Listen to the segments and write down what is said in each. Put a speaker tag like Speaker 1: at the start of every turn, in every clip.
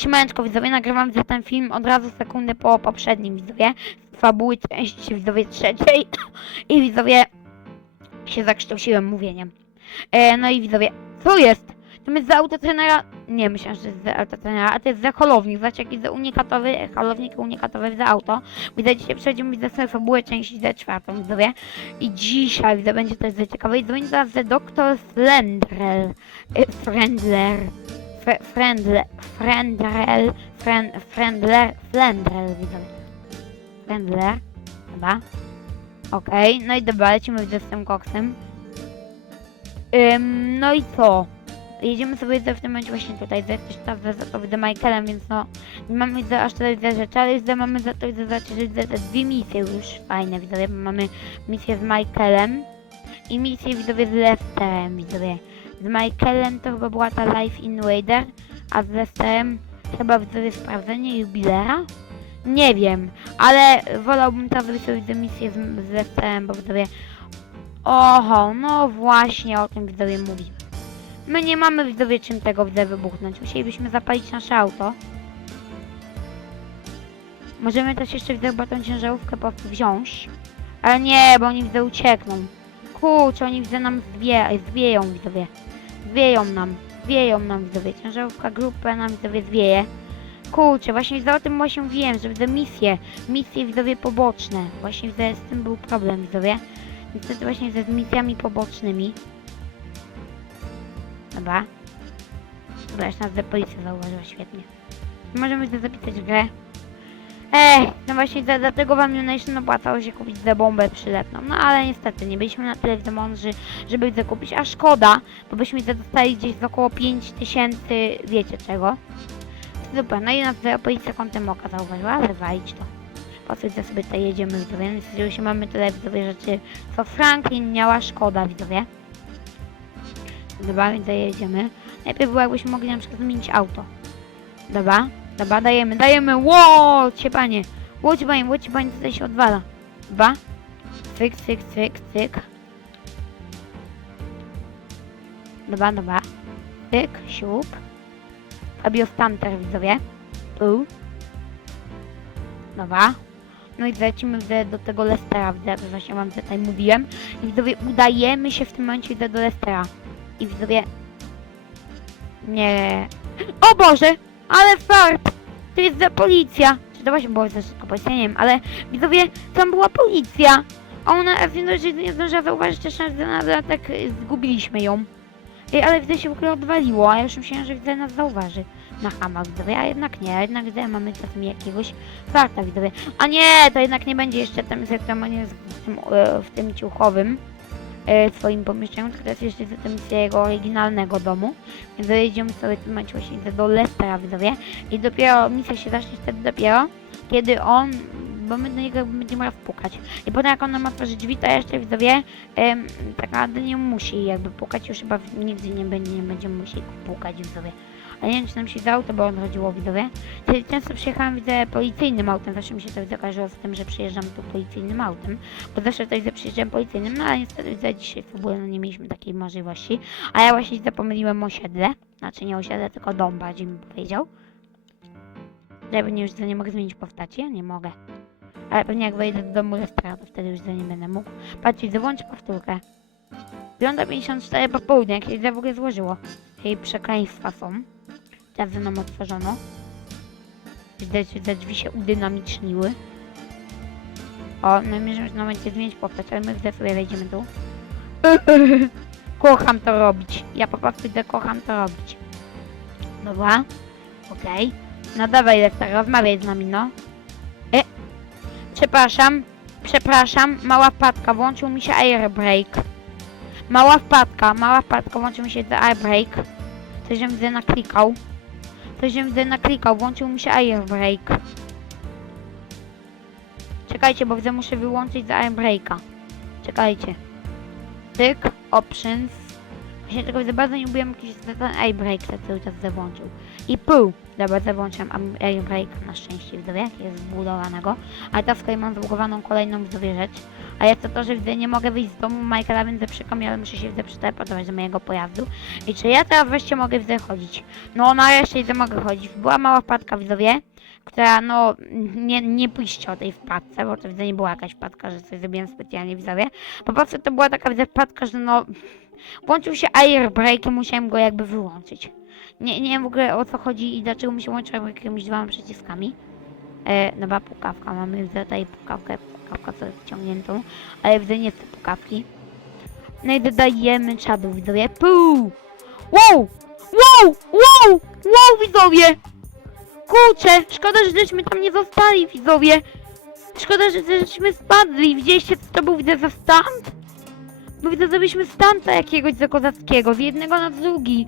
Speaker 1: Siemaneczko widzowie, nagrywam ten film od razu sekundę po poprzednim widzowie. Z fabuły części widzowie trzeciej. I widzowie się zakształciłem mówieniem. E, no i widzowie, co jest? To jest za autotrenera. Nie myślałem, że to jest za autotrenera, a to jest za holownik. Zobaczcie, jaki za unikatowy, holownik unikatowy za auto. Widzę, dzisiaj przejdziemy widzę sobie fabułę części za czwartą, widzowie. I dzisiaj, widzę, będzie za ciekawe. I dzwoni teraz Dr. Slendrel. E, Friendler. Fre- Friendle, Friendrel, Friend, Friendler, Flendrel, widzowie. Friendler, chyba. Okej, no i dobra, lecimy z tym koksem. Ym, no i co? Jedziemy sobie w tym momencie właśnie tutaj, jest też ta za to widzę Michaelem, więc no nie mamy widzę, aż tyle widzę rzeczy, ale widzę, mamy za to widzę, znaczy, widzę te dwie misje już fajne, widzowie, bo mamy misję z Michaelem i misję widzowie z Lesterem, widzowie. Z Michaelem to chyba była ta Life Invader, a z Lesterem chyba widzowie sprawdzenie jubilera? Nie wiem, ale wolałbym sobie widzę misję z, z Lesterem, bo widzowie... Oho, no właśnie o tym widzowie mówi. My nie mamy widzowie czym tego widzę wybuchnąć. Musielibyśmy zapalić nasze auto. Możemy też jeszcze widzę tą ciężarówkę po prostu wziąć. Ale nie, bo oni widzę uciekną. Kurczę, oni widzę nam zwie, zwieją widzowie. Zwieją nam, zwieją nam widzowie. Ciężarówka grupę nam widzowie zwieje. Kurczę, właśnie widzę o tym właśnie wiem, że widzę misje, misje widzowie poboczne. Właśnie widzę, z tym był problem widzowie. Niestety właśnie widzę z misjami pobocznymi. Dobra. Dobra, już nas policja zauważyła, świetnie. Możemy zapisać grę. Ech, no właśnie za- dlatego wam Unation opłacało się kupić za bombę przylepną. No ale niestety nie byliśmy na tyle mądrzy, żeby widzę kupić, a szkoda, bo byśmy widzę dostali gdzieś z około 5000, wiecie czego. Super, no i nas widzę policja kątem oka zauważyła, ale walić to. Po co widzę sobie tutaj jedziemy widzowie, więc jeżeli się mamy tyle widzowie rzeczy, co Franklin miała szkoda widzowie. Dobra, więc jedziemy. Najpierw było jakbyśmy mogli na przykład zmienić auto. Dobra, dobra, dajemy, dajemy, łocie panie, łocie panie, łocie panie, tutaj się odwala. Dobra, cyk, cyk, cyk, cyk. Dobra, dobra, cyk, siup. Abiostanter widzowie. Tu. Dobra. No i lecimy do tego Lestera, widzę, to właśnie wam tutaj mówiłem. I widzowie, udajemy się w tym momencie do Lestera. I widzowie... Nie. O Boże! Ale fart! To jest za policja! Czy to właśnie było za szybko policja? Nie wiem, ale widzowie, tam była policja! A ona, że nie zdążyła zauważyć też nas, na, tak y, zgubiliśmy ją. Ej, ale widzę się w ogóle odwaliło, a ja już myślałem, że widzę nas zauważy. Na hamach widzowie, a jednak nie, jednak widzę, mamy czasem jakiegoś farta widzowie. A nie, to jednak nie będzie jeszcze tam zreklamanie w tym, e, w tym ciuchowym e, swoim pomieszczeniu, to jest jeszcze zatem z jego oryginalnego domu. Więc dojedziemy sobie momencie właśnie do Lestera widzowie. I dopiero misja się zacznie wtedy dopiero, kiedy on, bo my do niego będziemy raz pukać. I potem jak on nam otworzy drzwi, to jeszcze widzowie, em, tak naprawdę nie musi jakby pukać, już chyba nigdy nie będzie, nie będziemy musieli pukać widzowie. A nie wiem, czy nam się za auto, bo on chodziło widzowie. Często przyjechałam, widzę, policyjnym autem. Zawsze mi się to kojarzyło z tym, że przyjeżdżam tu policyjnym autem. Bo zawsze tutaj widzę, przyjeżdżam policyjnym, no ale niestety widzę, dzisiaj w ogóle no, nie mieliśmy takiej możliwości. A ja właśnie widzę, pomyliłem osiedle. Znaczy nie osiedle, tylko dom bardziej mi powiedział. Żeby nie już za nie mogę zmienić postaci, ja nie mogę. Ale pewnie jak wejdę do domu Lestera, to wtedy już za nie będę mógł. Patrzcie, widzę, włącz powtórkę. Wygląda 54 po południu, jak się w ogóle złożyło. Czyli przekleństwa są. Teraz nam otworzono. Widać, że te drzwi się udynamiczniły. O, no i możemy tym momencie zmienić postać, ale my widzę sobie wejdziemy tu. kocham to robić. Ja po prostu idę, kocham to robić. Dobra. Okej. No dawaj, Lester, rozmawiaj z nami, no. E. Przepraszam. Przepraszam, mała wpadka, włączył mi się airbrake. Mała wpadka, mała wpadka, włączył mi się airbrake. Coś widzę naklikał. Coś żem widzę naklikał, włączył mi się airbrake. Czekajcie, bo widzę, muszę wyłączyć z airbrake'a. Czekajcie. Tyk, options. Właśnie tego widzę, bardzo nie lubiłem jakiś ten airbrake, co cały czas zawłączył. I pół. Dobra, zawłączyłem am- airbrake na szczęście, widzowie, jest zbudowanego. Ale teraz z kolei mam zbudowaną kolejną widzowie rzecz. A jest to to, że widzę, nie mogę wyjść z domu Michaela, więc przykam, ale muszę się widzę przyteleportować do mojego pojazdu. I czy ja teraz wreszcie mogę widzę chodzić? No nareszcie widzę mogę chodzić. Była mała wpadka widzowie, która no nie, nie pójście o tej wpadce, bo to widzę nie była jakaś wpadka, że coś zrobiłem specjalnie widzowie. Po prostu to była taka widzę wpadka, że no włączył się airbreak i musiałem go jakby wyłączyć. Nie, nie wiem w ogóle o co chodzi i dlaczego mi się łączy jakimiś dwoma przyciskami. E, nowa pukawka, mamy tutaj pukawkę, jest wciągniętą, ale widzę nie te pukawki. No i dodajemy czadu widzowie. Puu! Wow! Wow! Wow! Wow widzowie! Kurczę, szkoda, że żeśmy tam nie zostali widzowie. Szkoda, że żeśmy spadli. Widzieliście co to był widzę za stand? Bo widzę, żebyśmy stanta jakiegoś za kozackiego, z jednego na drugi.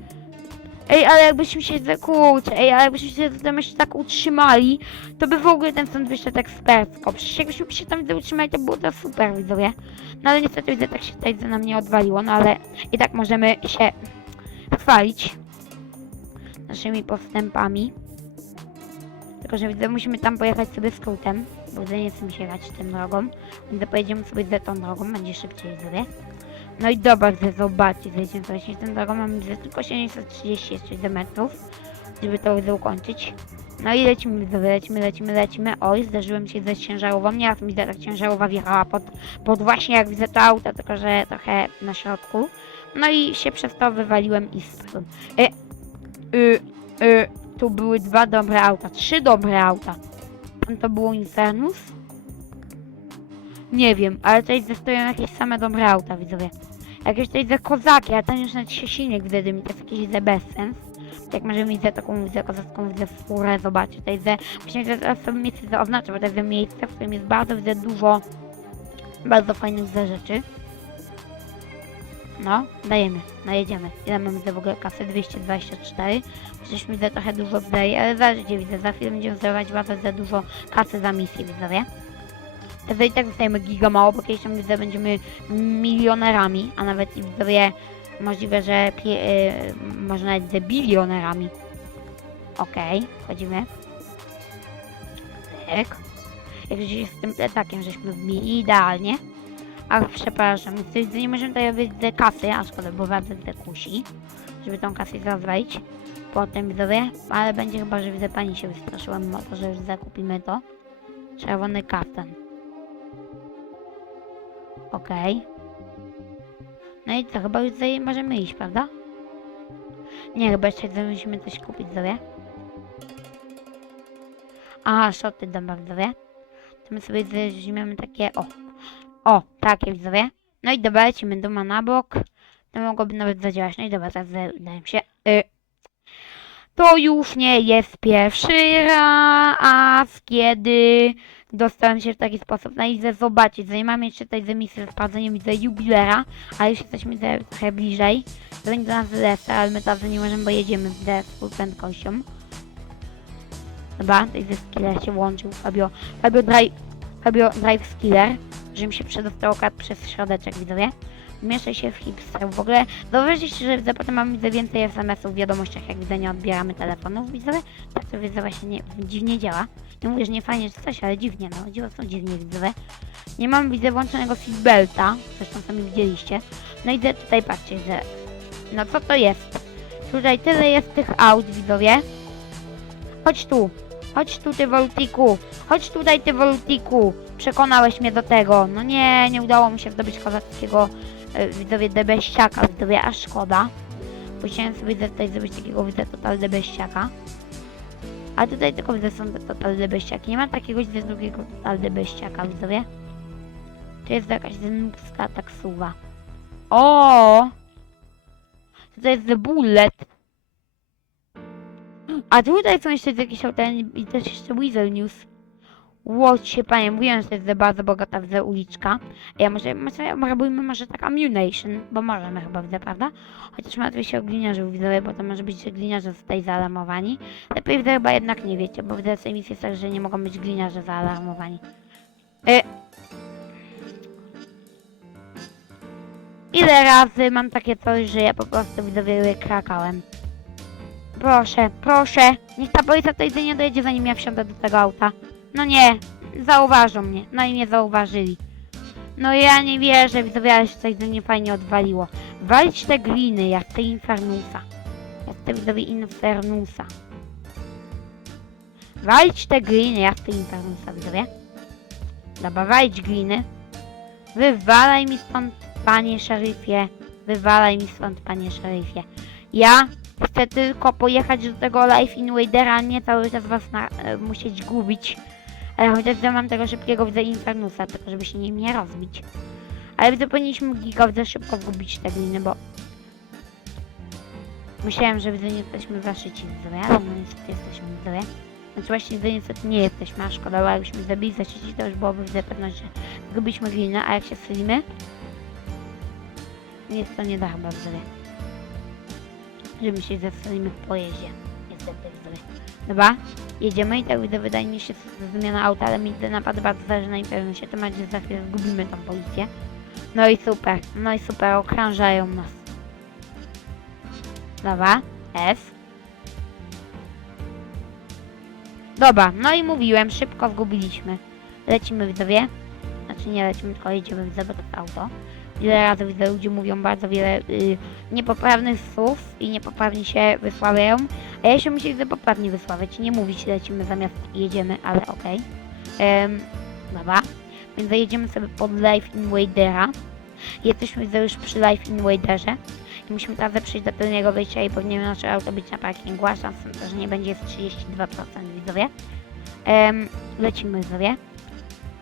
Speaker 1: Ej, ale jakbyśmy się, kurczę, ej, ale jakbyśmy się tam jeszcze tak utrzymali, to by w ogóle ten stąd wyszedł ekspercko. Przecież jakbyśmy się tam utrzymali, to było to super, widzowie. No ale niestety widzę, tak się tutaj za nam nie odwaliło, no ale i tak możemy się chwalić naszymi postępami. Tylko, że widzę, musimy tam pojechać sobie skrótem, bo nie chcę mi się jechać tą drogą. Więc pojedziemy sobie za tą drogą, będzie szybciej sobie. No i zobaczyć, zejdziemy sobie się tą drogą, widzę, tylko 730 jeszcze metrów, żeby to ukończyć. No i lecimy, lecimy, lecimy, lecimy. Oj, zdarzyłem się ze ciężarową. Nie raz mi tak ciężarowa wjechała pod, pod właśnie jak widzę to auto, tylko że trochę na środku. No i się przez to wywaliłem i spadłem. E, y, y, tu były dwa dobre auta, trzy dobre auta. Tam to było Infernus? Nie wiem, ale tutaj stoją jakieś same dobre auta, widzowie. Jakieś tutaj ze kozaki, a ten już nawet się silnik wydymi, to jest jakiś ze bezsens. Jak możemy widzę taką widzę kozacką widzę furę, zobaczcie, tutaj widzę, właśnie teraz sobie miejsce zaoznaczę, bo to jest miejsce, w którym jest bardzo widzę dużo bardzo fajnych widzę rzeczy. No, dajemy, najedziemy. Ile mamy w ogóle kasy? 224. Przecież widzę trochę dużo zdaje, ale zależy widzę, za chwilę będziemy zdawać bardzo za dużo kasy za misję, widzowie. Wtedy i tak dostajemy giga mało, bo kiedyś tam widzę będziemy milionerami, a nawet i widzowie możliwe, że pie, y, może nawet ze bilionerami. Okej, wchodzimy. Tak. Jak się z tym plecakiem żeśmy wbili idealnie. Ach, przepraszam, nie możemy tutaj robić ze kasy, a szkoda, bo bardzo te kusi, żeby tą kasę zaraz wejść. Potem widzowie, ale będzie chyba, że widzę pani się wystraszyła, mimo to, że już zakupimy to. Czerwony kaftan. Okej. No i co, chyba już tutaj możemy iść, prawda? Nie, chyba jeszcze musimy coś kupić, widzowie. Aha, szoty, dobra, widzowie. To my sobie weźmiemy takie, o. O, takie, widzowie. No i dobra, lecimy duma na bok. To mogłoby nawet zadziałać. No i dobra, teraz mi się. Y, to już nie jest pierwszy raz, kiedy dostałem się w taki sposób. No i chcę zobaczyć, zanim mam jeszcze tutaj z misję z sprawdzeniem widzę jubilera, a już jesteśmy trochę bliżej. To będzie do nas lepsze, ale my teraz nie możemy, bo jedziemy z full prędkością. Dobra, tutaj ze skiller się włączył Fabio, Fabio Drive, Fabio Drive Skiller, że mi się przedostał kat przez środeczek, widzowie. Mieszaj się w hipster. W ogóle zauważyliście, że potem mamy widzę więcej SMS-ów w wiadomościach, jak widzę, nie odbieramy telefonów, widzowie. Tak to widzę właśnie nie, dziwnie działa. Nie mówię, że nie fajnie czy coś, ale dziwnie, no, dziwo są dziwnie, widzowie. Nie mam, widzę, włączonego seatbelta, zresztą sami widzieliście. No i tutaj patrzcie, widzę. No co to jest? Tutaj tyle jest tych aut, widzowie. Chodź tu, chodź tu, ty Voltiku. Chodź tutaj, ty Voltiku. Przekonałeś mnie do tego. No nie, nie udało mi się zdobyć kozackiego widzowie debeściaka, widzowie, a szkoda. Bo chciałem sobie tutaj zrobić takiego widzę total debeściaka. A tutaj tylko widzę są total debeściaki. Nie ma takiego widzę drugiego total debeściaka, widzowie. To jest jakaś zenubska taksuwa. O! To jest The Bullet. A tutaj są jeszcze jakieś auta i też jeszcze Weasel News. Łocie, panie, mówiłem, że to jest bardzo bogata widzę uliczka. Ja może, może robimy może tak Ammunition, bo możemy chyba, widzę, prawda? Chociaż martwię się o gliniarzy widzowie, bo to może być, że gliniarze zostali zaalarmowani. Lepiej widzę chyba jednak nie wiecie, bo widzę w tej misji jest tak, że nie mogą być gliniarze zaalarmowani. E... Ile razy mam takie coś, że ja po prostu widzowie krakałem. Proszę, proszę, niech ta policja tutaj nie dojedzie zanim ja wsiądę do tego auta. No nie, zauważą mnie, no i mnie zauważyli. No ja nie wierzę, widzowie, ale się coś do mnie fajnie odwaliło. Walić te gliny, jak te Infernusa. Jak te widzowie Infernusa. Walić te gliny, jak te Infernusa, widzowie. Dobra, walić gliny. Wywalaj mi stąd, panie szeryfie. Wywalaj mi stąd, panie szeryfie. Ja chcę tylko pojechać do tego Life in Wadera, nie cały czas was na, e, musieć gubić. Ale chociaż ja mam tego szybkiego widzę Infernusa, tylko żeby się nim nie rozbić. Ale widzę, powinniśmy giga widzę szybko zgubić te gliny, bo... Myślałem, że widzę nie jesteśmy zaszyci widzowie, ale no niestety jesteśmy widzowie. Znaczy właśnie widzę niestety nie jesteśmy, a szkoda, bo jakbyśmy zabili zaszyci, to już byłoby widzę pewność, że zgubiliśmy glinę, a jak się strzelimy... Jest to nie da chyba widzowie. Że my się zestrzelimy w pojeździe. Niestety widzowie. Dobra, jedziemy i tak wydaje mi się, zmiana auta, ale mi ten napad bardzo zależy na Infernusie, to macie, że za chwilę zgubimy tą policję. No i super, no i super, okrążają nas. Dobra, F. Dobra, no i mówiłem, szybko zgubiliśmy. Lecimy widzowie. Znaczy nie lecimy, tylko jedziemy widzowie, to auto. Wiele razy widzę, ludzie mówią bardzo wiele y, niepoprawnych słów i niepoprawnie się wysławiają. A ja się muszę widzę poprawnie wysławiać, nie mówić lecimy zamiast jedziemy, ale okej. Em, dobra, więc zajedziemy sobie pod Life in Wadera. Jesteśmy już przy Life in Waderze. I musimy teraz przejść do tylnego wyjścia i powinien nasze auto być na parkingu, a szansa że nie będzie jest 32% widzowie. Em, lecimy widzowie.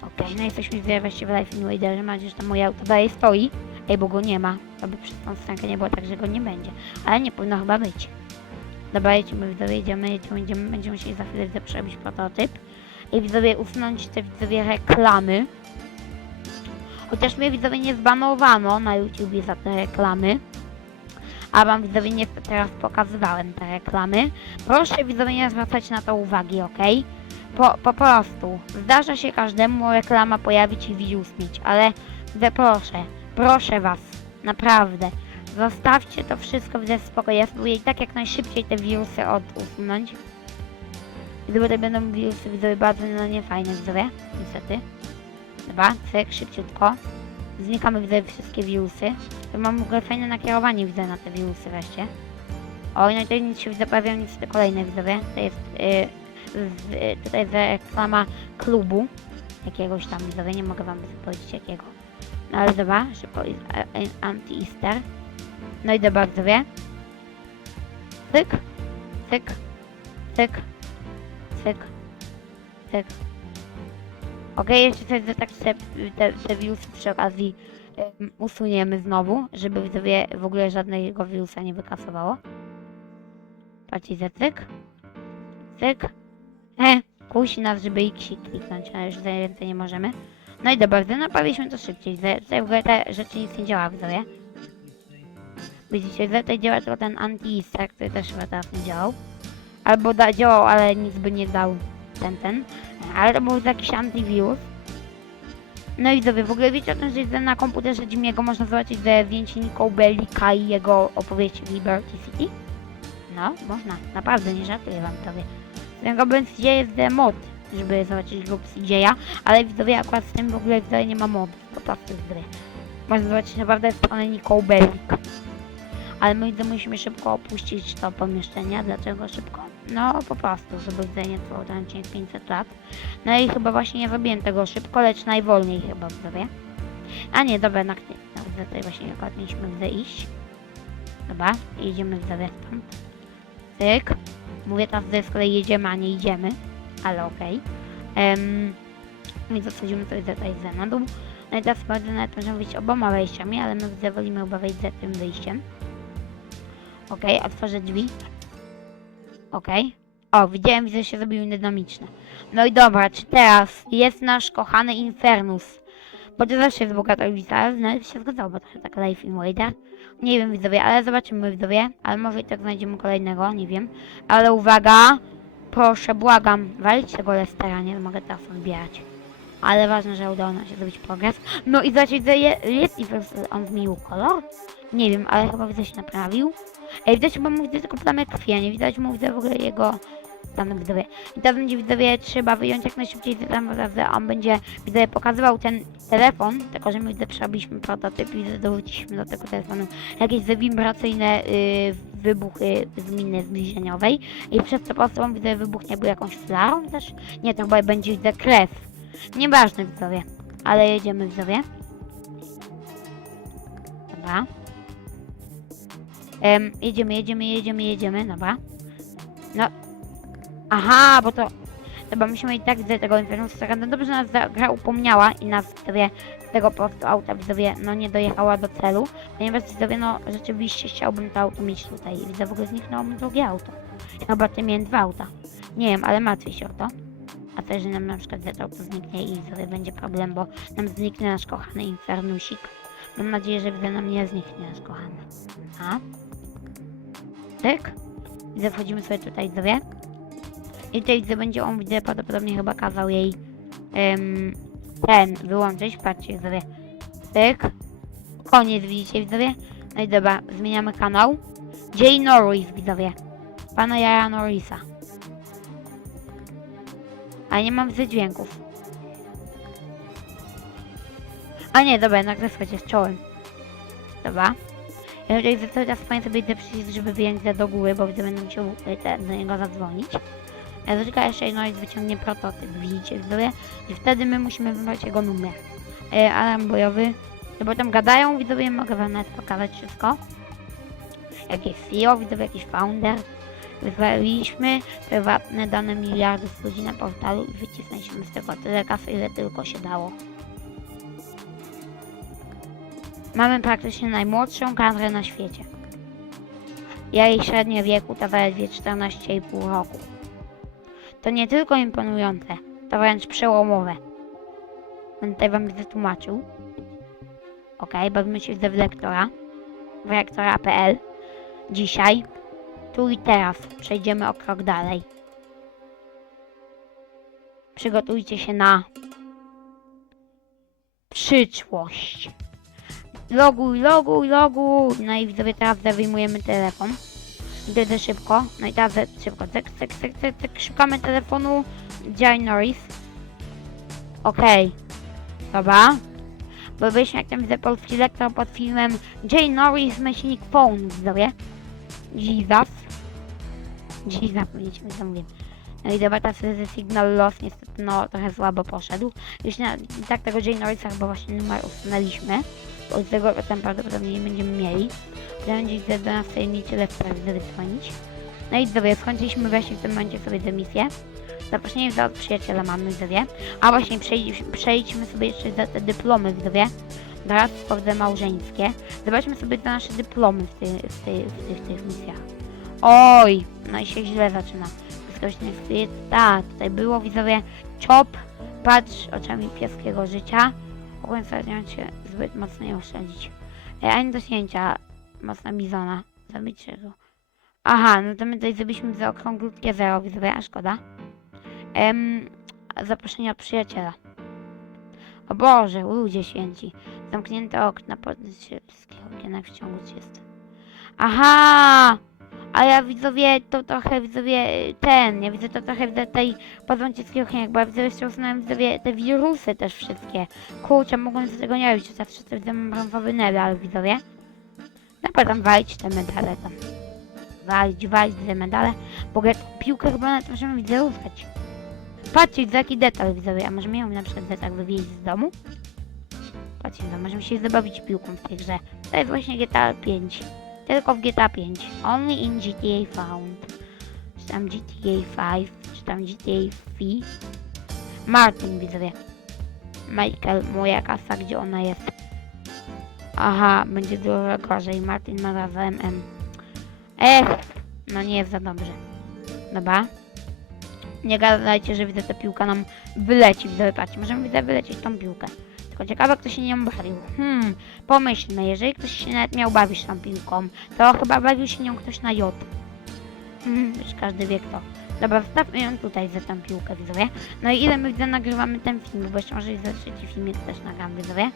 Speaker 1: Okej, no jesteśmy widzowie właściwie Life in Waderze, mam nadzieję, że tam moje auto dalej stoi. Ej, bo go nie ma, aby przez tą stronkę nie było tak, że go nie będzie. Ale nie powinno chyba być. Dobra, jedziemy, widzowie, jedziemy, jedziemy, będziemy musieli za chwilę widzę, przerobić prototyp. I widzowie, usunąć te widzowie reklamy. Chociaż mnie widzowie nie zbanowano na YouTubie za te reklamy. A wam widzowie nie teraz pokazywałem te reklamy. Proszę widzowie nie zwracać na to uwagi, ok? Po, po prostu. Zdarza się każdemu reklama pojawić i views mieć, ale widzę, proszę, proszę was, naprawdę. Zostawcie to wszystko widzę w spokoju. Ja spróbuję i tak jak najszybciej te wirusy od usunąć. Gdyby to będą wirusy widzowie bardzo no niefajne widzowie, niestety. Dobra, cyk, szybciutko. Znikamy widzę wszystkie wirusy. To mam w ogóle fajne nakierowanie widzę na te wirusy wreszcie. Oj, no i tutaj nic się widzę pojawiają nic te kolejne widzowie. To jest yy, z, tutaj reklama klubu. Jakiegoś tam widzowie, nie mogę wam powiedzieć jakiego. No ale dobra, szybko anti-easter. No i dobra widzowie. Cyk, cyk, cyk, cyk, cyk. Okej, jeszcze sobie za tak te, te, te wirusy przy okazji em, usuniemy znowu, żeby widzowie w ogóle żadnego wirusa nie wykasowało. Patrzcie, cyk, cyk. E, kusi nas, żeby x kliknąć, ale już więcej nie możemy. No i dobra, gdy naprawiliśmy to szybciej. Za- Tutaj w ogóle te rzeczy nic nie działa, widzowie. Widzicie, że tutaj działa tylko ten anti-easter, który też chyba teraz nie działał. Albo da, działał, ale nic by nie dał ten, ten. Ale to był jakiś antywirus. No i sobie w ogóle wiecie o tym, że na komputerze Jimmy'ego można zobaczyć ze zdjęcie Nico Bellika i jego opowieści w Liberty City? No, można. Naprawdę, nie żartuję wam tobie. Tego będzie jest mod, żeby zobaczyć grup CJ'a, ale widzowie akurat z tym w ogóle widzowie nie ma modów, po prostu z gry. Można zobaczyć naprawdę stronę Nico Bellic. Ale my widzę, musimy szybko opuścić to pomieszczenie. Dlaczego szybko? No po prostu, żeby widzenie trwało ten odcinek 500 lat. No i chyba właśnie nie zrobiłem tego szybko, lecz najwolniej chyba widzowie. A nie, dobra, na no, tutaj właśnie akurat mieliśmy widzę iść. Dobra, jedziemy widzowie stąd. Cyk. Mówię teraz, że z kolei jedziemy, a nie idziemy. Ale okej. Okay. Więc zasadzimy sobie tutaj na dół. No i teraz bardzo nawet możemy wyjść oboma wejściami, ale my widzę, wolimy chyba wejść za tym wyjściem. Okej, okay, otworzę drzwi. Okej. Okay. O, widziałem, że się zrobiły dynamiczne. No i dobra, czy teraz jest nasz kochany Infernus? Bo to zawsze jest bogata ulica, ale się zgadzało, bo to jest tak Life in Wader. Nie wiem widzowie, ale zobaczymy widzowie. Ale może i tak znajdziemy kolejnego, nie wiem. Ale uwaga! Proszę, błagam, walić tego Lestera, nie mogę teraz odbierać. Ale ważne, że udało nam się zrobić progres. No i zobaczcie, że je, jest Infernus, on zmienił kolor? Nie wiem, ale chyba widzę się naprawił. Ej, widać chyba mu widzę tylko plamę krwi, a nie widać mu widzę w ogóle jego stanu widzowie. I teraz będzie widzowie trzeba wyjąć jak najszybciej tam on będzie widzowie pokazywał ten telefon, tylko że my widzę przerobiliśmy prototyp i dorzuciliśmy do tego telefonu jakieś wibracyjne y, wybuchy z miny zbliżeniowej i przez to po prostu widzę wybuchnie był jakąś flarą też. Nie, to chyba będzie widzę krew. Nieważne widzowie, ale jedziemy widzowie. Dobra. Em, jedziemy, jedziemy, jedziemy, jedziemy, dobra. No. Aha, bo to... Chyba musimy i tak widzę tego Infernusa. No dobrze, nas gra upomniała i nas widzowie z tego po prostu auta widzowie no nie dojechała do celu. Ponieważ widzowie no rzeczywiście chciałbym to auto mieć tutaj. Widzę w ogóle zniknęło mi drugie auto. Chyba ty miałem dwa auta. Nie wiem, ale martwię się o to. A to, że nam na przykład to auto zniknie i widzowie będzie problem, bo nam zniknie nasz kochany Infernusik. Mam nadzieję, że widzę nam nie zniknie nasz kochany. A? Tyk. Widzę, wchodzimy sobie tutaj widzowie. Widzę, będzie on widzę prawdopodobnie chyba kazał jej em, ten wyłączyć. Patrzcie widzowie. Tyk. Koniec widzicie widzowie. No i dobra, zmieniamy kanał. Jay Norris widzowie. Pana Jara Norrisa. A nie mam widzę dźwięków. A nie, dobra, słuchajcie, z czołem. Dobra. Ja tutaj cały czas pamiętam sobie te przycisk, żeby wyjąć do góry, bo będę musiał te, do niego zadzwonić. Zaczekaj jeszcze no i wyciągnie prototyp, widzicie, widzowie? I wtedy my musimy wybrać jego numer. E, alarm bojowy. No bo tam gadają, widzowie, mogę wam nawet pokazać wszystko. Jakiś CEO, widzowie, jakiś founder. Wywaliliśmy prywatne dane miliardów ludzi na portalu i wycisnęliśmy z tego tyle kasy, ile tylko się dało. Mamy praktycznie najmłodszą kadrę na świecie. Ja jej średnie wieku to zaledwie 14,5 roku. To nie tylko imponujące, to wręcz przełomowe. Będę wam wytłumaczył. Ok, bawimy się w lektora. W lektora.pl. Dzisiaj, tu i teraz przejdziemy o krok dalej. Przygotujcie się na przyszłość. Loguj, loguj, loguj. No i widzowie teraz wyjmujemy telefon. Idę szybko. No i teraz szybko. Cyk, cyk, cyk, cyk, cyk. Szukamy telefonu Jay Norris. Okej. Dobra. Bo byliśmy jak tam widzę polski lektor pod filmem Jay Norris myślnik phone, widzowie. Jesus. Jesus, będziecie mi zamówić. No i dobra, teraz jest Signal Loss, niestety no trochę słabo poszedł. Już na, tak tego Jay Norrisa chyba właśnie numer usunęliśmy. Z tego tam prawdopodobnie nie będziemy mieli. Będzie do nas tajemniczy lektor wydzwonić. No i widzowie, skończyliśmy właśnie w tym momencie sobie tę misję. Zaproszenie za od przyjaciela mamy, widzowie. A właśnie przejdź, przejdźmy sobie jeszcze za te dyplomy, widzowie. Sprawdzę małżeńskie. Zobaczmy sobie te nasze dyplomy w, ty, w, ty, w tych, tych misjach. Oj, no i się źle zaczyna. Nie skryje. Tak, tutaj było, widzowie, chop, patrz oczami pieskiego życia. Się zbyt mocno nie oszczędzić. E, ani do zdjęcia mocna bizona. Zabić go. Aha, no to my tutaj zrobiliśmy za okrąglutkie zero, widzowie, a szkoda. Em, zaproszenie od przyjaciela. O Boże, ludzie święci. Zamknięte okna, podnieść się wszystkich okienek w ciągu 30. Aha! A ja widzowie to trochę widzowie ten, ja widzę to trochę widzę tej podłączyckich okienek, bo ja widzę jeszcze usunąłem widzowie te wirusy też wszystkie. Kurczę, mogłem z tego nie robić, zawsze to widzę mam brązowy medal widzowie. Dobra, tam walić te medale tam. Walić, walić te medale. Jak piłkę chyba nawet możemy widzę ruszać. Patrzcie, za jaki detal widzowie, a możemy ją na przykład tak wywieźć z domu? Patrzcie, no możemy się zabawić piłką w tej grze. To jest właśnie GTA 5. Tylko w GTA 5. Only in GTA Found. Czy tam GTA 5, czy tam GTA V. Martin widzowie. Michael, moja kasa, gdzie ona jest? Aha, będzie dużo gorzej. Martin ma razem M. Ech, no nie jest za dobrze. Dobra. Nie gadajcie, że widzę, ta piłka nam wyleci w patrzcie, możemy widzę wylecieć tą piłkę. Tylko ciekawe, kto się nią bawił. Hmm, pomyślmy, jeżeli ktoś się nawet miał bawić tą piłką, to chyba bawił się nią ktoś na J. Hmm, już każdy wie kto. Dobra, wstawmy ją tutaj za tą piłkę, widzowie. No i ile my widzę, nagrywamy ten film, bo jeszcze może za trzeci filmik też nagram, widzowie.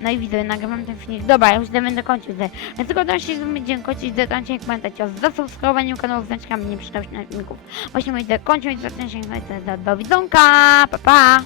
Speaker 1: No i widzowie, nagrywam ten filmik. Dobra, ja już będę kończył, widzowie. Więc tylko to się dziękuję za ten odcinek. Pamiętajcie o zasubskrybowaniu kanału znaczkami, nie przydał się na filmików. Właśnie mówię, kończę i zaczynam się do widzonka, pa pa!